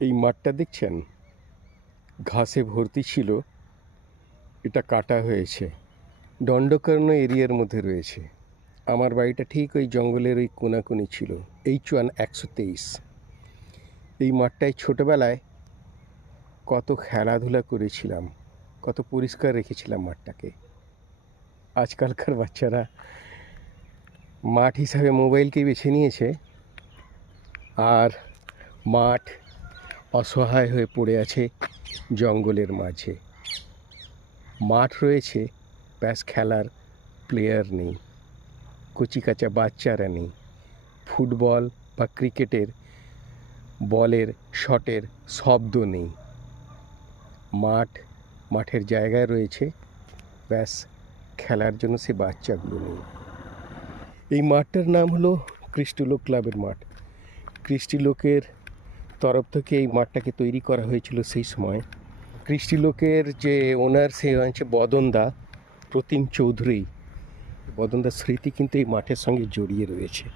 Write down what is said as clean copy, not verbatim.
এই মাঠটা দেখছেন, ঘাসে ভর্তি ছিল। এটা কাটা হয়েছে, দণ্ডকারণ্য এরিয়ার মধ্যে রয়েছে। আমার বাড়িটা ঠিক ওই জঙ্গলের ওই কোনাকুনি ছিল। H1 123। এই মাঠটায় ছোটোবেলায় কত খেলাধুলা করেছিলাম, কত পরিষ্কার রেখেছিলাম মাঠটাকে। আজকালকার বাচ্চারা মাঠ হিসাবে মোবাইলকেই বেছে নিয়েছে, আর মাঠ অসহায় হয়ে পড়ে আছে জঙ্গলের মাঝে। মাঠ রয়েছে, ব্যাস খেলার প্লেয়ার নেই, কচিকাঁচা বাচ্চারা নেই। ফুটবল বা ক্রিকেটের বলের শটের শব্দ নেই। মাঠের জায়গায় রয়েছে, ব্যাস খেলার জন্য সে বাচ্চাগুলো নেই। এই মাঠটার নাম হলো ক্রিস্টিলোক ক্লাবের মাঠ। ক্রিস্টিলোকের তরফ থেকে এই মাঠটাকে তৈরি করা হয়েছিল সেই সময়। ক্রিস্টিলোকের যে ওনার, সে হচ্ছে বদনদা, প্রতিম চৌধুরী। বদনদার স্মৃতি কিন্তু এই মাঠের সঙ্গে জড়িয়ে রয়েছে।